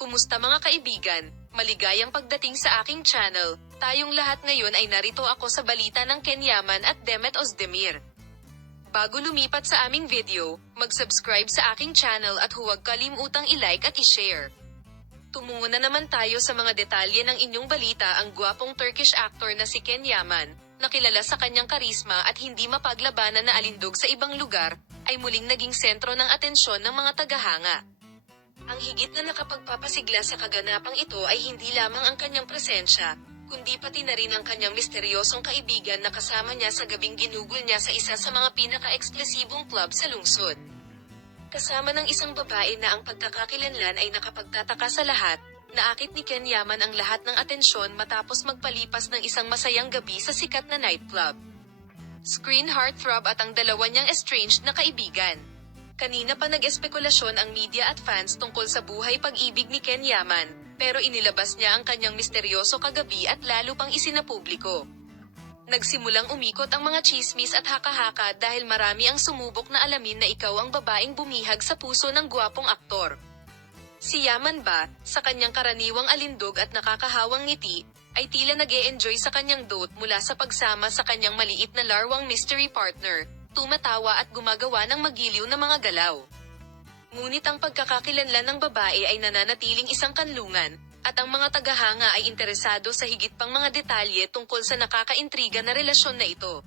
Kumusta mga kaibigan? Maligayang pagdating sa aking channel. Tayong lahat ngayon ay narito ako sa balita ng Ken Yaman at Demet Özdemir. Bago lumipat sa aming video, mag-subscribe sa aking channel at huwag kalimutang i-like at i-share. Tumungo na naman tayo sa mga detalye ng inyong balita. Ang gwapong Turkish actor na si Ken Yaman, nakilala sa kanyang karisma at hindi mapaglabanan na alindog sa ibang lugar, ay muling naging sentro ng atensyon ng mga tagahanga. Ang higit na nakapagpapasigla sa kaganapang ito ay hindi lamang ang kanyang presensya, kundi pati na rin ang kanyang misteryosong kaibigan na kasama niya sa gabing ginugol niya sa isa sa mga pinaka-eksklusibong club sa lungsod. Kasama ng isang babae na ang pagkakakilanlan ay nakapagtataka sa lahat, naakit ni Ken Yaman ang lahat ng atensyon matapos magpalipas ng isang masayang gabi sa sikat na nightclub. Screen heartthrob at ang dalawa niyang estranged na kaibigan. Kanina pa nag-espekulasyon ang media at fans tungkol sa buhay pag-ibig ni Ken Yaman, pero inilabas niya ang kanyang misteryoso kagabi at lalo pang isinapubliko. Nagsimulang umikot ang mga chismis at haka-haka dahil marami ang sumubok na alamin na ikaw ang babaeng bumihag sa puso ng gwapong aktor. Si Yaman ba, sa kanyang karaniwang alindog at nakakahawang ngiti, ay tila nag-e-enjoy sa kanyang dote mula sa pagsama sa kanyang maliit na larwang mystery partner, tumatawa at gumagawa ng magiliw na mga galaw. Ngunit ang pagkakakilanlan ng babae ay nananatiling isang kanlungan, at ang mga tagahanga ay interesado sa higit pang mga detalye tungkol sa nakakaintriga na relasyon na ito.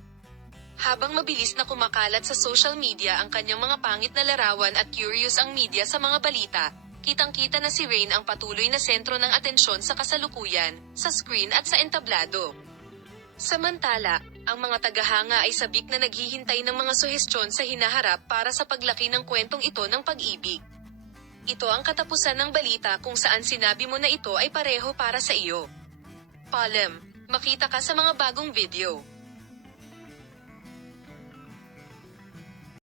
Habang mabilis na kumakalat sa social media ang kanyang mga pangit na larawan at curious ang media sa mga balita, kitang-kita na si Rain ang patuloy na sentro ng atensyon sa kasalukuyan, sa screen at sa entablado. Samantala, ang mga tagahanga ay sabik na naghihintay ng mga suhestyon sa hinaharap para sa paglaki ng kwentong ito ng pag-ibig. Ito ang katapusan ng balita kung saan sinabi mo na ito ay pareho para sa iyo. Paalam, makita ka sa mga bagong video.